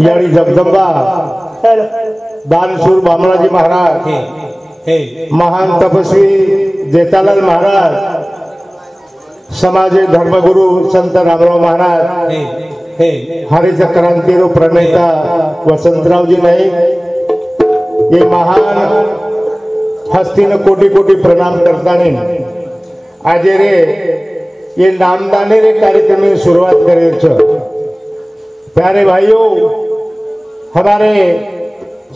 याडी जगदंबा दानशूर बामणाजी महाराज, महान तपस्वी जेठालाल महाराज, समाज धर्मगुरु संत रामराव महाराज, हरित क्रांतीरो प्रणेता वसंतरावजी नाईक, ये महान हस्तीने कोटी कोटी प्रणाम करतानी आज रे ये नामदाने रे कार्यक्रम में शुरुआत करे छ। प्यारे भाइयों, हमारे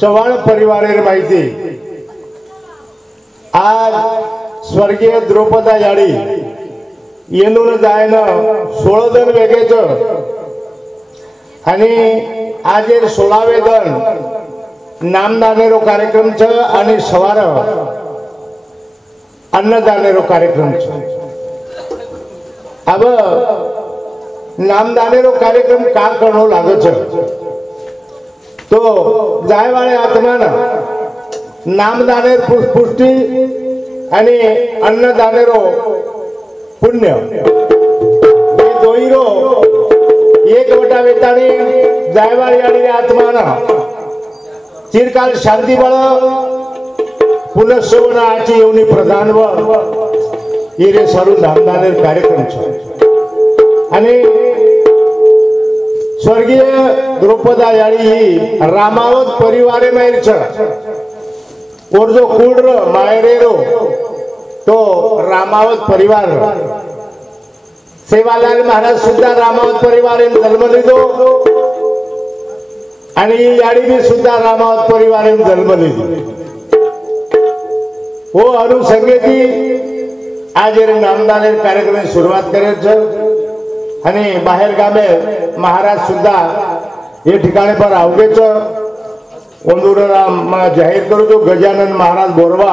चौहान परिवार रे माहिती आज स्वर्गीय द्रौपदा याडी येनून जायन 16 दन वेगेच आणि आज 16वे दन नामदानेरो कार्यक्रम छ आणि सवार अन्नदानेरो कार्यक्रम छ। अब नामदानेरो कार्यक्रम का करणो लागो छ तो जाय वाले आत्माना नामदानेर पुष्टि आणि अन्नदानेरो पुण्य ये दोईरो एक वटा वेतानी जायवाळी आणि आत्माना चिरकाल शांती बळ पुनःश्रवण आची येवनी प्रधान व ये सर्व नामदानेर कार्यक्रम छ। आणि स्वर्गीय द्रौपदा याडी ही रामावत परिवारे मायर छ और जो कुड्र मायरेरो तो रामावत परिवार। सेवालाल महाराज सुद्धा रामावत परिवारे जन्म लिधो आणि याडी बी सुद्धा रामावत परिवारे जन्म लिधो। वो अनुसंगेती आज नामदानेर कार्यक्रम सुरुवात करे छ आणि बाहेर गामे महाराज सुद्धा ये ठिकाणी पर आवगे छ। ओंदुराम जाहीर करू जो गजानन महाराज बोरवा,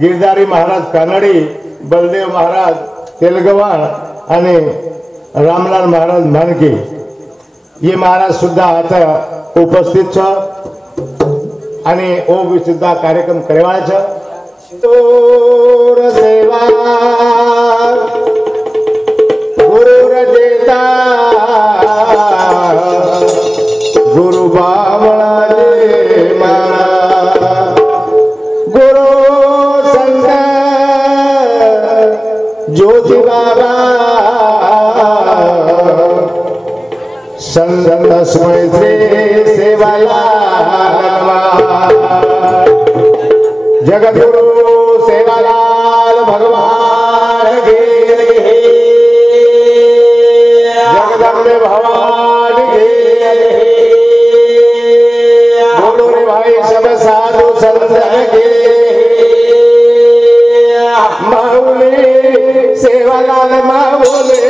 गिरधारी महाराज कानडी, बलदेव महाराज तेलगवाळ आणि रामलाल महाराज मानके ये महाराज सुद्धा आता उपस्थित छ आणि ओ भी सुद्धा कार्यक्रम करेवाळा छ। तोर सेवा गुरु रजेता गुरु बामणा जे मारा गुरु संत ज्योति बाबा संत तस्मै श्री सेवाला जगद्गुरु सेवालाल भगवान के जगदम्बे भवानी के बोलो रे भाई सब साधु संत के माऊली सेवालाल माऊली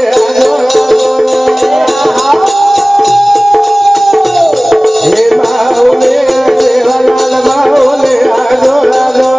हे माऊली सेवालाल माऊली आजो आजो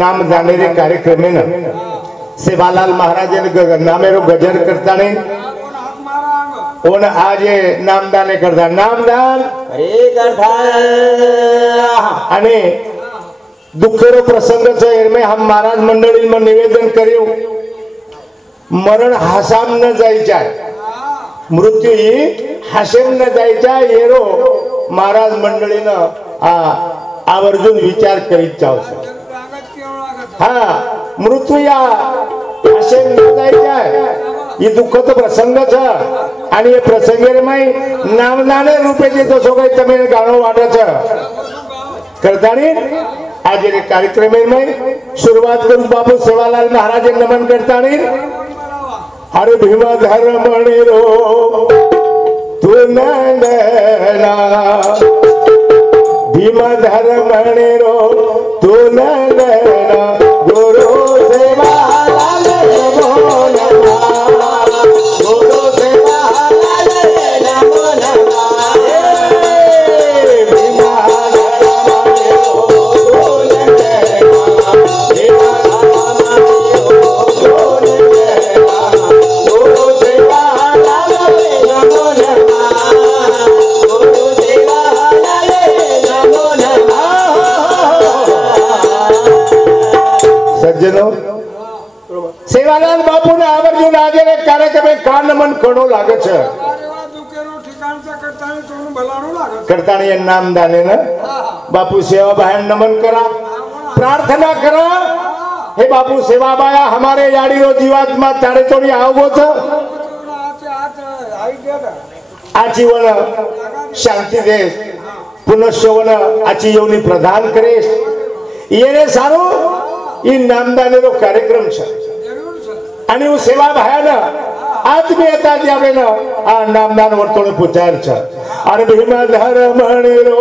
नाम जानेरे कार्यक्रम में सेवालाल महाराज नामेरो गजर करता नहीं ओन आज नामदाने करता नामदान आणि दुःखेरो प्रसंग में हम महाराज मंडळी में निवेदन करू मरण हासाम न जायच्या मृत्यू ही हासेम न जायच्या येरो महाराज मंडळीनं आवर्जून विचार करीत जाऊ हा मृत्यू या हासेम न जायच्या ये दुःखद प्रसंग छ आणि ये प्रसंगे में नामदाने रूपे जे तो काही तमे गाणं वाटच करतानी आज ये कार्यक्रम में शुरुआत करू बापू सेवालाल महाराज नमन करतानी अरे भीमा धर्मणी रो तू नंदना भीमा धर्मणी रो तू नंदना गुरु सेवालाल नमो नमः गुरु सेवालाल नमो नमः भीमा धर्मणी रो तू नंदना भीमा धर्मणी रो तू नंदना गुरु सेवालाल नमो नमः गुरु सेवालाल नमो नमः सज्जनों सेवालाल बापू ने आवर्जून आज कार्यक्रम में का नमन करो लागे छे करता नहीं नामदाने न बापू सेवा बहन नमन करा प्रार्थना करा हे बापू सेवा बाया हमारे याडी रो जीवात्मा तारे तोड़ी आवगो छ आजीवन शांति दे पुनश्चवन आची योनी प्रदान करे येने सारो ई नामदाने रो कार्यक्रम छ आणि वो सेवा भायान आत्मीयता ज्यावेन आ नामदान वर्तोळ पुचार छ आणि भीमा धर्मणी रो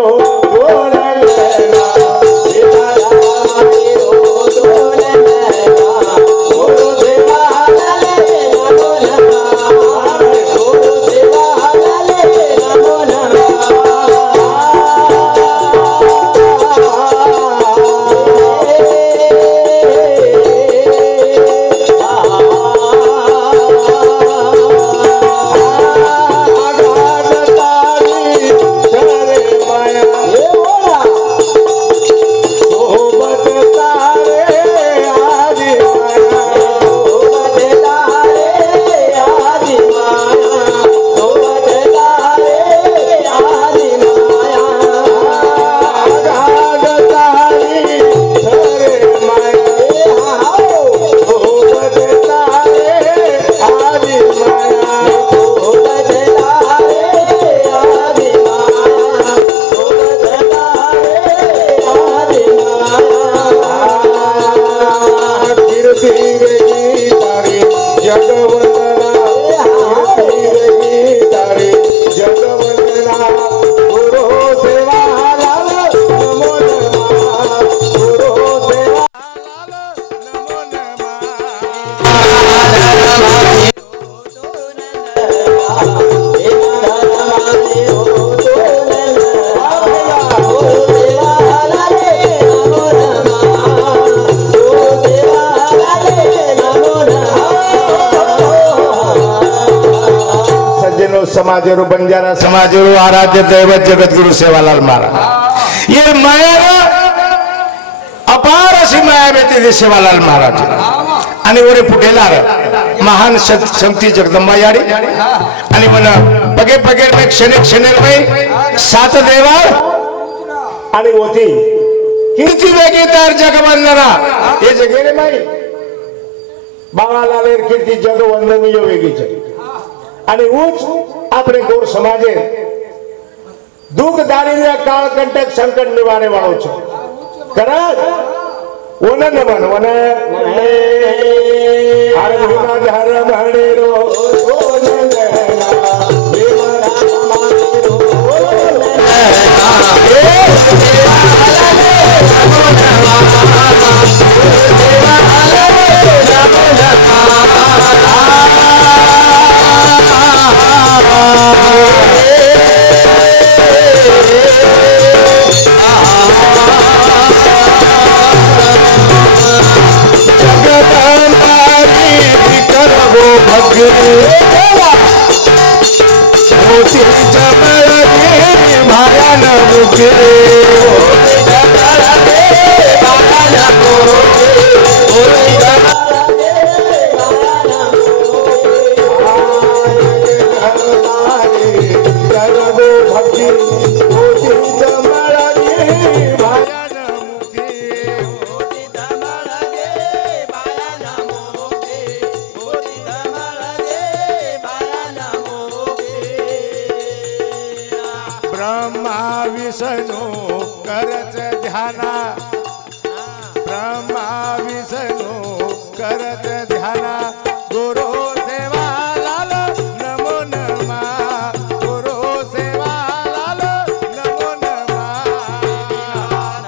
समाजरू बंजारा समाजरू आराध्य दैवत जगत गुरु सेवालाल महाराज ये माया अपार अशी माया भेटते सेवालाल महाराज आणि वरे फुटेला महान शक्ती जगदंबा याडी आणि मला पगे पगे में क्षणे में सात देवा आणि होती कीर्ती वेगी तर जगवंदना हे जगेरे माई बाबालालेर कीर्ती जगवंदनीय वेगी छे आणि उच अपने गौर समाजे दुख दारिद्र्य काल कंटक संकट निवारे वाळो छे करा ओने नमन वने हर भीमा धर्मणी रो ओने लेना भीमा धर्मणी रो ओने लेना भक्ति मोती जमळ रे भायान मुखे मोती जमळ रे भायान मुखे मोती जमळ रे भायान मुखे करबो भक्ति मोती जमळ रे भायान मुखे मोती जमळ रे भायान मुखे मोती जमळ रे भायान मुखे ब्रह्मा विष्णू करत ध्याना ब्रह्मा विष्णू करत ध्याना गुरु सेवा लाल नमो नमा गुरु सेवा लाल नमो नमा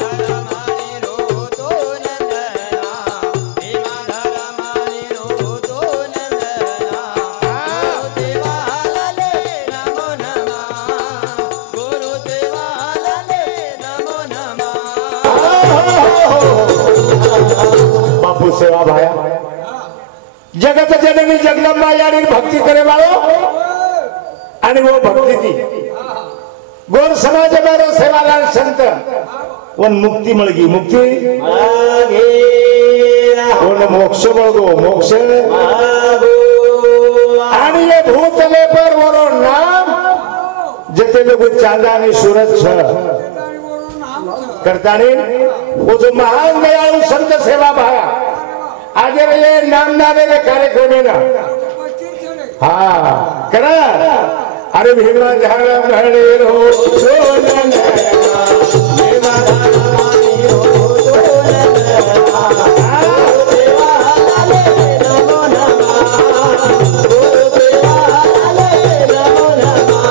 धर्मानी रो तो नंदना भीमा धर्मानी रो तो नंदना गुरु सेवा लाल नमो नमा गुरु सेवा लाल नमो नमा बापू सेवा भाया जगत जननी जगदंबा यानी भक्ति करे वालों आणि वो भक्ति थी गोर समाज में सेवालाल संत वन मुक्ति मळगी मुक्ति वन मोक्ष मळगो मोक्ष आणि ये भूतले पर वरो नाम जते लोग चांदा ने सूरज छ करतानी वो जो महान दयालु संत सेवा भाया आज ये नामदाने कार्यक्रम है ना हाँ करा अरे भीमा धर्म हरे रो सोनन भीमा धर्म हरे रो सोनन देवा लाले नमो नमः गुरु देवा लाले नमो नमः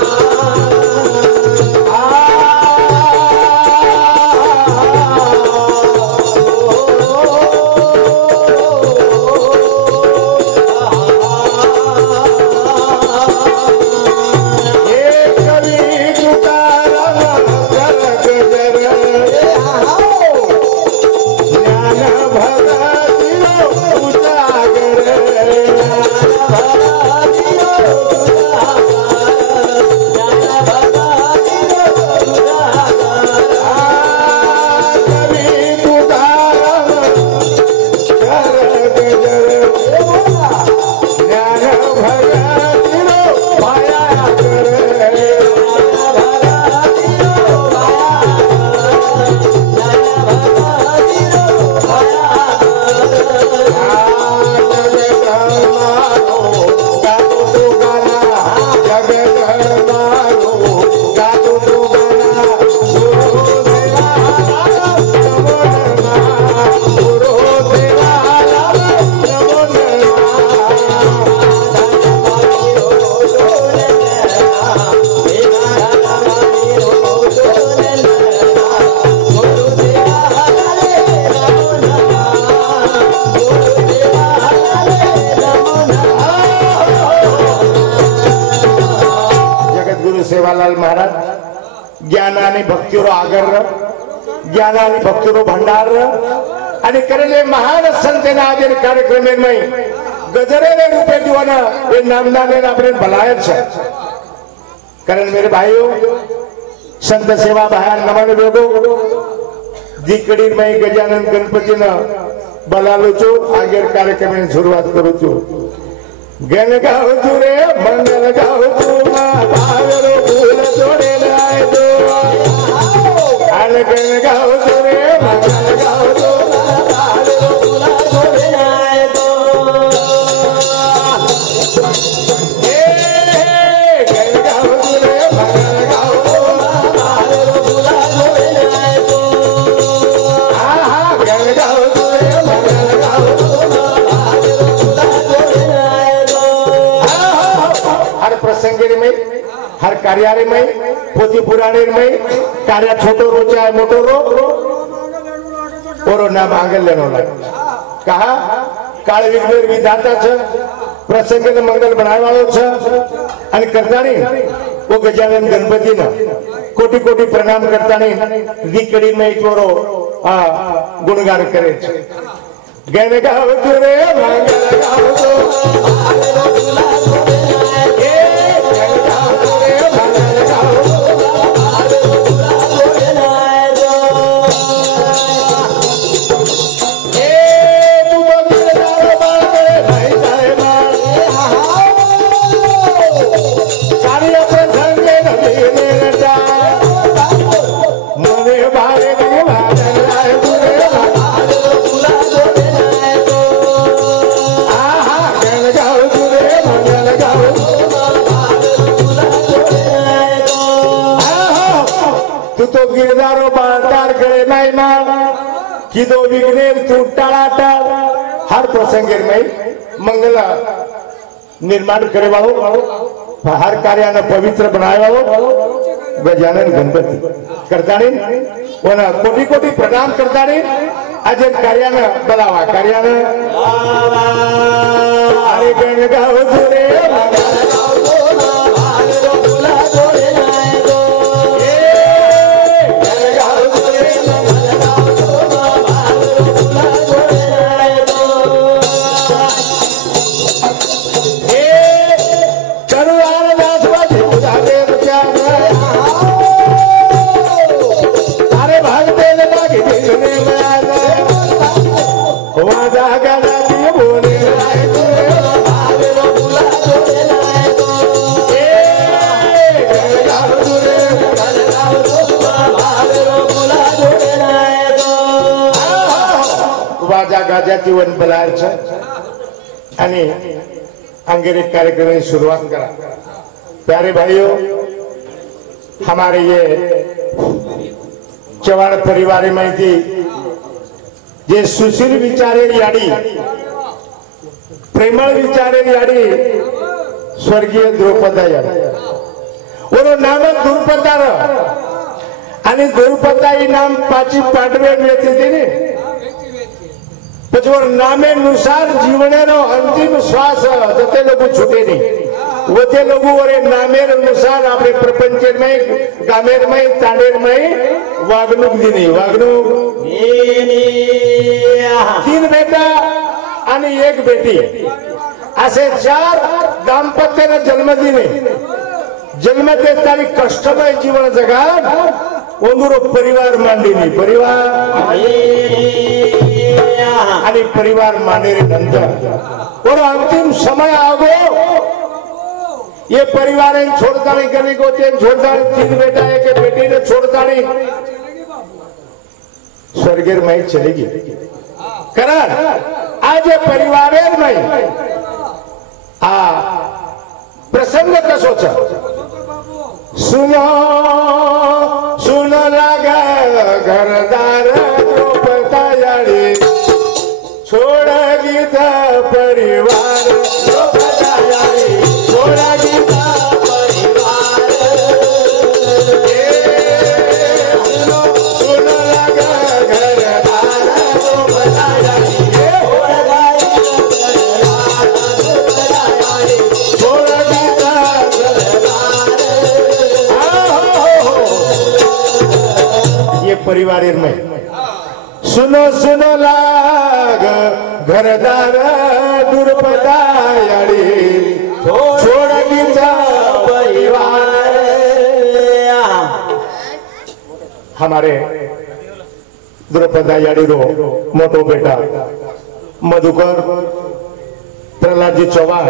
सेवालाल महाराज ज्ञान आणि भक्तीवर आगर ज्ञान आणि भक्तीवर भंडार आणि करेले महान संतेना आज कार्यक्रम में गजरे रूपे दीवाना ये नामदाने अपने बलायत छे कारण मेरे भाइयों संत सेवा भाया नमन बेगो दीकड़ी में गजानन गणपति न बलालो छो आगे कार्यक्रम में शुरुआत करू छो गण गाओ तू रे मंगल गाओ तू भावरो फूल जोड़े लाए दो अन गण गाओ तू रे मंगल गाओ तू भावरो फूल जोड़े लाए दो ए गण गाओ तू रे मंगल गाओ तू भावरो फूल जोड़े लाए दो आहा गण गाओ तू रे मंगल गाओ तू प्रसंगे में हर कार्यालय में पोथी पुराणे में कार्य छोटो रो चाहे मोटो रो ओरो नाम आगे लेनो लगे कहा काल विघ्न विधाता छ प्रसंगे ने मंगल बनाए वालो छ અને કરતાની वो गजानन गणपति ना कोटि कोटि प्रणाम करतानी वीकड़ी में एक ओरो गुणगान करे छ गण गाओ रे मंगल गाओ कि दो विघ्ने तू टाळाटाळ हर प्रसंगे मंगल निर्माण करे वाळो हर कार्याने पवित्र बनावे वाळो गजानन गणपति करताणी वना कोटी कोटी प्रणाम करताणी आज कार्याने बोलावा कार्याने अरे गण गाव तुरे गाजाची वन बलायचं आणि अंगेरिक कार्यक्रम की शुरुआत करा। प्यारे भाइयों, हमारे ये चव्हाण परिवार में थी जे सुशील विचारे याडी प्रेमळ विचारे याडी स्वर्गीय द्रौपदा याडी और नाम द्रुपदार आणि द्रुपदा ही नाम पाची पांडवे मिळते थी पचवर नामे अनुसार जीवनेरो अंतिम श्वास जते लोग छूटे नहीं वते लोग वरे नामेर अनुसार अपने प्रपंच में गामेर में तांडेर में वागणूक दिनी वागणूक तीन बेटा आणि एक बेटी असे 4 दाम्पत्याने जन्म दिले जन्म देताना कष्टमय जीवन जगा ओंदुरो परिवार मांडीनी परिवार आणि परिवार माने नंतर और अंतिम समय आगो ये परिवार छोड़तानी गली को छोड़तानी 3 बेटा एक बेटी ने छोड़तानी स्वर्गेर में चलेगी कारण आज परिवार में आ प्रसंग कसो छ सुनो सुनो लागा घरदार द्रौपदा याडी छोड़ गीता परिवार द्रौपदा याडी छोड़ गीता परिवार सुनो सुनो लागा घरदार द्रौपदा याडी छोड़ गीता परिवार ये परिवार में सुनो सुनो लाग घरदार द्रौपदा याडी छोड़ गीता परिवार। हमारे द्रौपदा याडी रो मोटो बेटा मधुकर प्रहलाद जी चौहान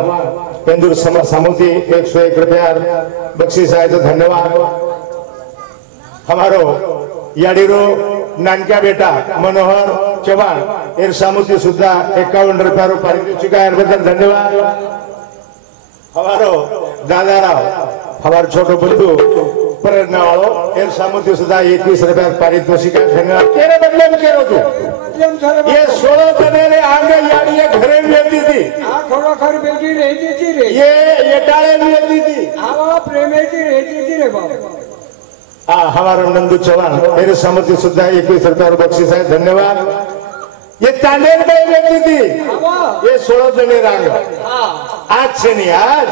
पेंदुर सामुती 101 रुपया बख्शीस आहे तो धन्यवाद। हमारो याडीरो नानक्या बेटा मनोहर चव्हाण एर सामुती सुद्धा 51 रुपया पारितोषिक बदल धन्यवाद। हमारो दादाराव हमारे छोटो बंधु प्रेरणा वालो एर सामुती सुद्धा 21 रुपया पारितोषिक धन्यवाद। तेरे बदले में कह तू ये 16 जने आगे याडी ये घरे में रहती थी थोड़ा घर बेटी रहती थी रे ये टाले में रहती थी आवा प्रेमे की रहती थी रे बाबा। हमारा नंदू चौहान मेरे सामर्थ्य सुद्धा 21 रुपया बख्शीस है धन्यवाद। ये तांडेर में रहती थी ये 16 जने रांग आज से नहीं आज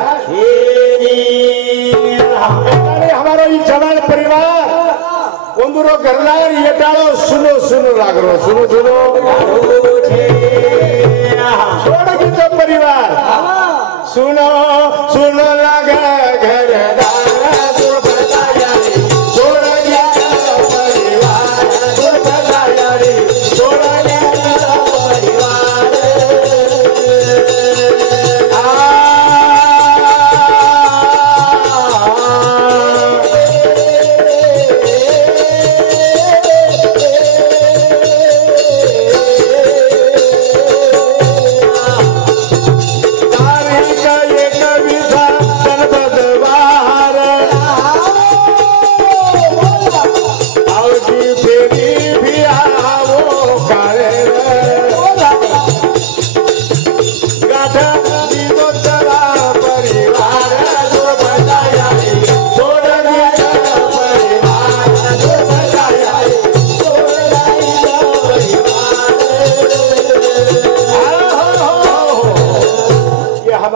हमारा ये चौहान परिवार उन्दुरो घरदार ये डालो सुनो सुनो लागरो सुनो सुनो छोड़ गीता परिवार सुनो सुनो लागा घरदार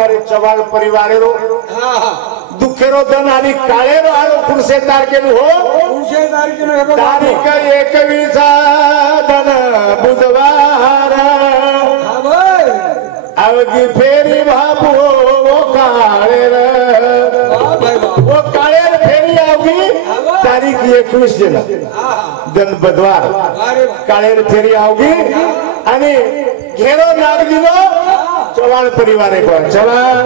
हमारे चवाल परिवारे रो दुखेरो धन आणि काळेरो आलो पुढचे तारखेनु हो तारीख 21 धन बुधवार अवगी फेरी बाबू वो काळेर फेरी आवगी तारीख 21 धन बुधवार काळेर फेरी आवगी आणि घेरो नाग दिलो चव्हाण परिवार चव्हाण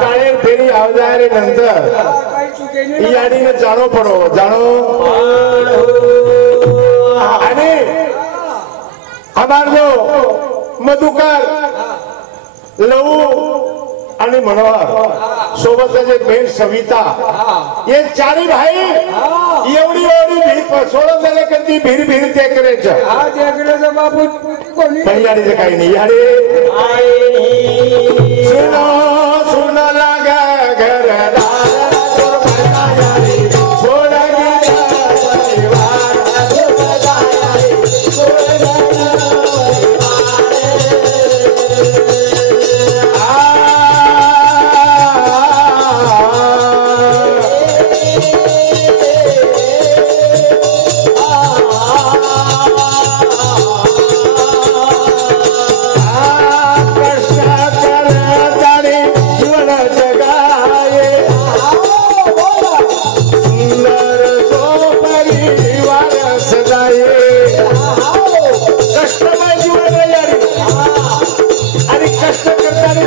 काळेर फेरी आवजारे नंतर याडीने जाणो पडो जाणो आणि हमार जो मधुकर लहू आणि मनोहर सोबत बहन सविता ये चारी भाई एवढी भीड सोडत झाले कधी भीड टेकऱ्याच्या बाबू पहिल्याडीचं काही नाही याडे सुनो सुनो लागा घर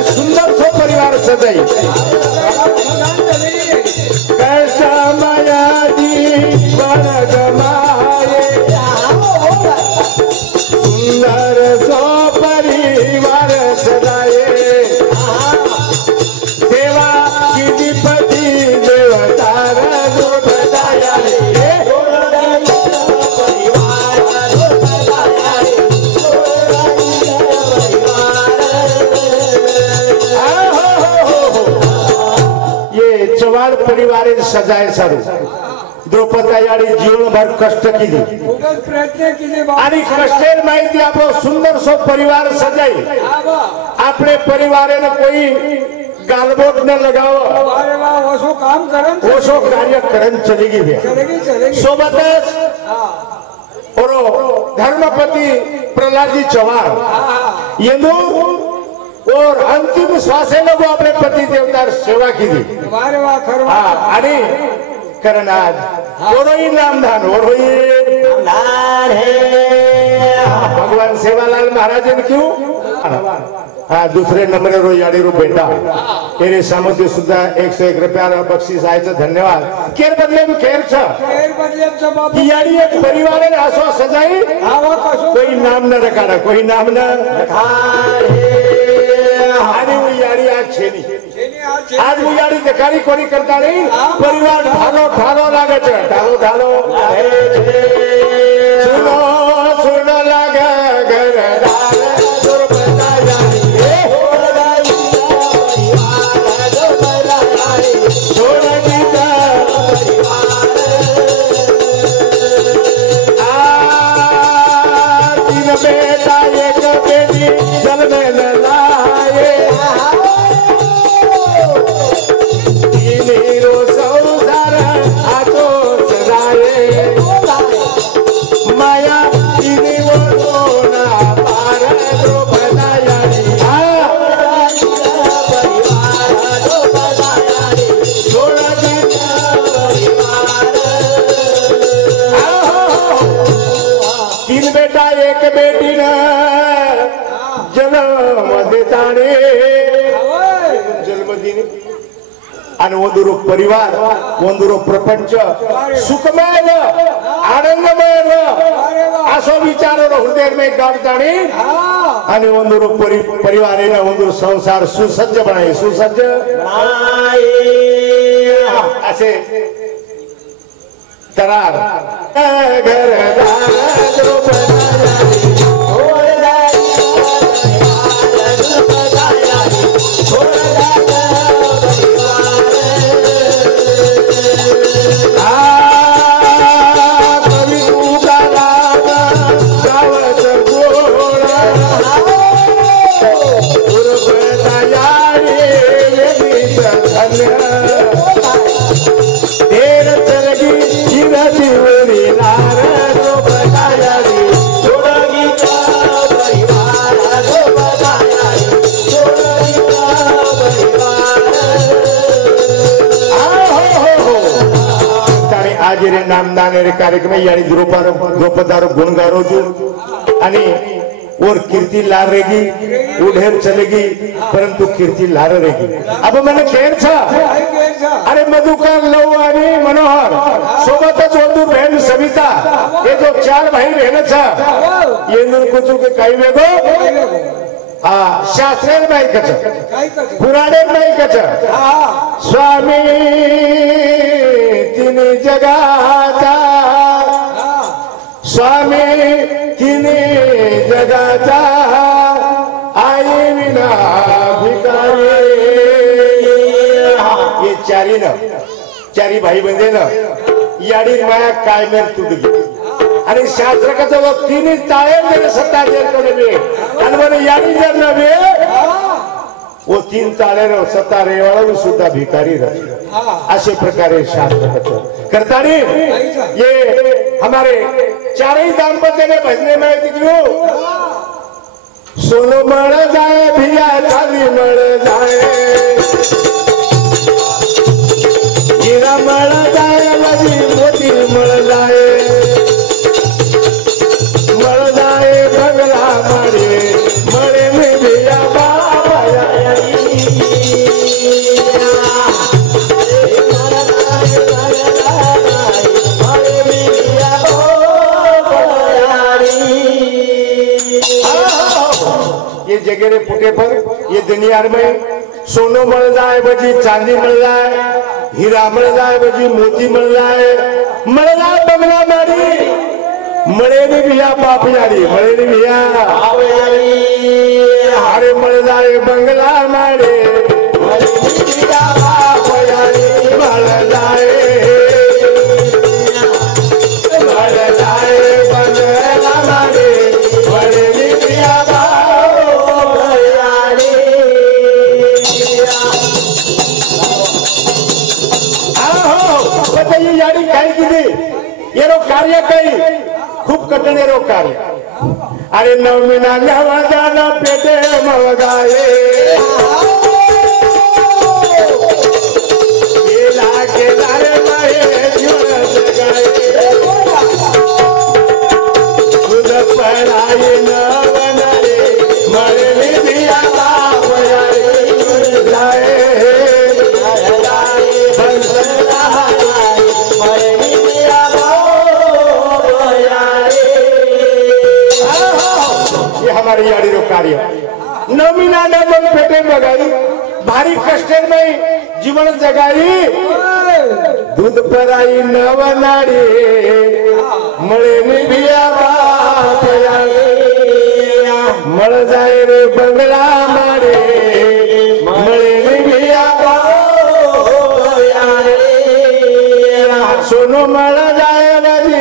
सुंदर सो परिवार सजाई कैसा मायाजी बनगमाए सुंदर सो परिवार सजाए देवा की विपत्ति देवतार जो बताया परिवार सजाए सारू द्रौपदी याडी जीवनभर कष्ट केली प्रयत्न केले आणि कष्टेर माहिती आपण सुंदर सो परिवार सजाई आपले परिवारेने कोई गालबोट न लगाव ओसो काम करन ओसो कार्य करन चलेगी सोबतच और धर्मपति प्रहलाद जी चव्हाण येंदू और अंतिम श्वासे लोग अपने पति देवतार सेवा की थी आणि करनाथ ओरोई नामधान ओरोई भगवान सेवालाल महाराज ने क्यों हाँ दूसरे नंबर रो याडी रो बेटा तेरे सामर्थ्य सुद्धा 101 रुपया बक्षीस आयचं धन्यवाद केर बदले में खेर छ याडी एक परिवार ने आसो सजाई कोई नाम न रखाड़ा कोई नाम न आणि वो याडी आज छेनी आज वो याडी तकारी कोणी करता नहीं परिवार ढालो ढालो लागे छे ढालो ढालो सुनो सुनो लागे घर ढाल दुर्बता जानी छोड़ दीता तीन बेटा एक बेटी जल में न लाए माया तीन बेटा एक बेटी न जन्म देताने जन्मदिनी आणि वंदुरो परिवार वंदुरो प्रपंच सुखमय आनंदमय असो विचार हृदय में गाडताने आणि वंदुरो परिवार वंदुरो संसार सुसज्ज बनाए सुसज्ज असे तरार घर आज रे नामदान रे कार्यक्रम यानी द्रोपदार गुण गारो जो आणि और कीर्ति लार रहेगी उधेर चलेगी परंतु कीर्ति लार रहेगी। अब मैंने केर छा अरे मधुकर लव आणि मनोहर सोबतच होतो बहन सविता ये जो 4 भाई बहन छा ये कुछ के काही वेगो शास्त्रेर बाई कच पुराणे बाई कच स्वामी तिने जगाचा स्वामी तिने जगाचा आई विना भिकारी ये चारी भाई बंदे न याडी माया काय मेर तुट गई आणि शास्त्रकाचा वक्तीने ताळे मेरे सत्ता देर करे आणि म्हणे याडी जर नव्हे वो 3 ताळे रो सत्ता रेवाळा सुद्धा भिकारी रहे असे प्रकारे शास्त्रकाचं करतानी ये हमारे चारही दाम्पत्य ने भजने में क्यों सोनो मळ जाए भिया चाली मळ जाए हीरा मळ जाए मजी मोती मळ जाए मळ जाए बंगला मारे मळे में भिया बाबा ये जगह पुटे पर ये दुनिया में सोनो मिल जाए बजी चांदी मिल जाए हीरा मिल जाए बजी मोती मिल जाए बंगला मारी मरे भी भैया बाप यारी मरे भी भैया अरे मिल जाए बंगला मारे बाप यारी मिल जाए बंगला मारे मरे भी भैया ये याडी काय किती येरो कार्य काही खूप कठीण येरो कार्य अरे नवमीना नवदाना पेटे मवगाए केला केला रे माये जीवन जगाए खुद पराये नवनारे मरली दिया बाप यारे जाए हमारी यारी रो कार्य नमीना नमन पेटे मगाई भारी कष्टेर में जीवन जगाई दूध पराई नवनारी मळे नि भिया बाप मळ जाए रे बंगला मारे मळे नि भिया बाप सोनो मळ जाए नदी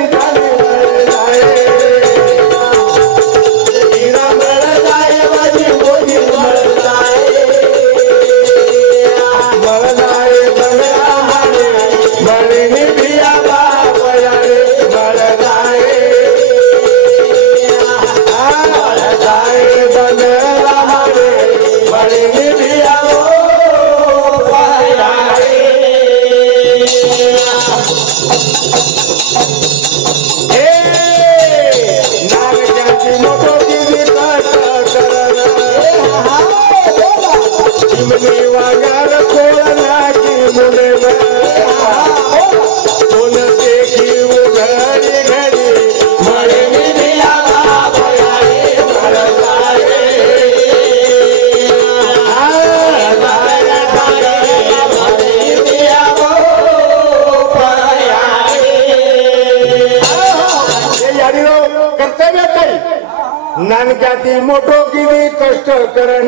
नानक्याती मोठो किती कष्ट करण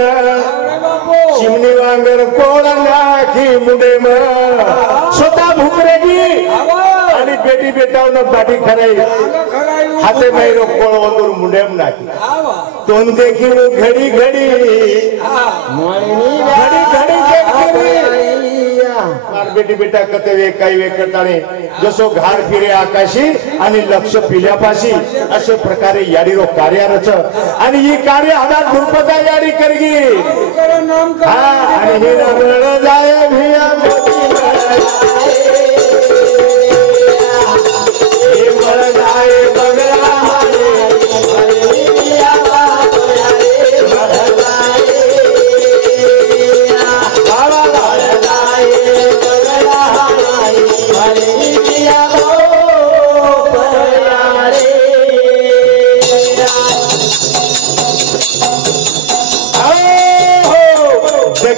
चिमणी वांगर कोळा नाखी मुंडे म स्वतः भुकरेगी आणि बेटी बेटावनं बाटी खराई हाते मैरो कोळ वंदूर मुंडे नाखी तोंड देखील घडी घडी बेटी बेटा कते वे काही वे करताने जसो घार फिरे आकाशी आणि लक्ष पिल्यापाशी अशा प्रकारे याडीरो कार्यारच आणि ही कार्य हमार गुरुपदा याडी करगी आणि हे रमण जाय भिया मोती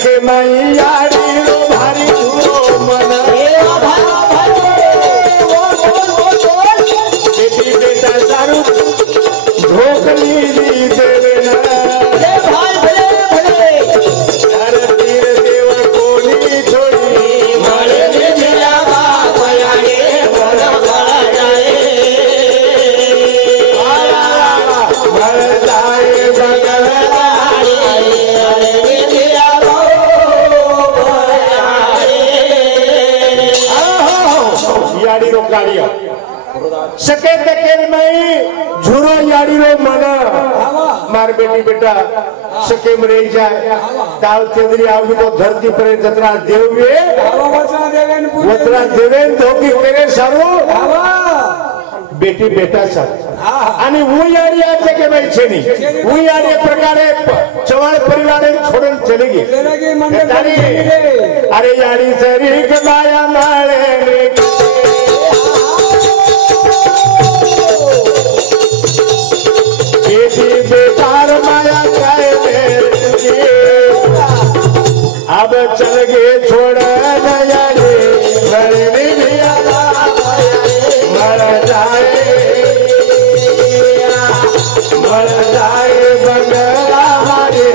जगे माई याडी रो भारी झुरो मन बेटी बेटा सारू ढोकली दी देवे ना सके तकेर में झुरो याड़ी रो मना मार बेटी बेटा सके में रह जाए ताव तेदरी आओगी तो धरती पर जतरा देवे वतरा देवेन धोकी तेरे सारो बेटी बेटा साथ आणि वो याड़ी आज के भाई छेनी वो याड़ी प्रकारे चवाण परिवार छोड़न चलेगी अरे याड़ी सरी के माया मारे बेकार माया अब चल गए छोड़ नया मर जाए बंगला हमारे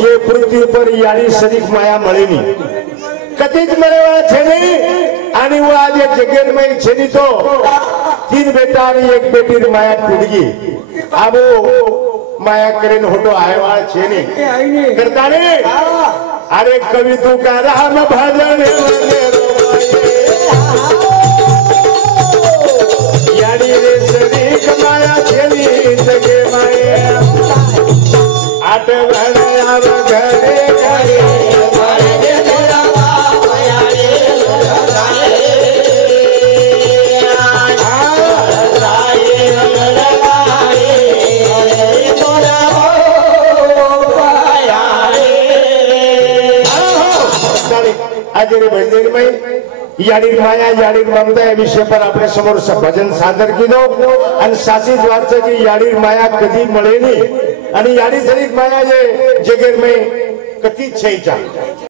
ये पृथ्वी पर यानी शरीफ माया मळेनी कधीच मळेवा छे नहीं आणि वो आज जगत में छेनी तो 3 बेटा आणि 1 बेटी माया टूटगी अब माया करेन होटो आयवाळ छेनी करता ने अरे कवि तू का राम भजन यानी रे शरीक माया छेनी जगे माया आठ भणया घरे घरे आज बंदेर में याडी माया याडी ममता या विषय पर आपल्या समोर भजन सादर केलो आणि साचीच वाच की याडी माया कधी मळेनी आणि याडी शरीफ माया जे जगेर में कधी छेचा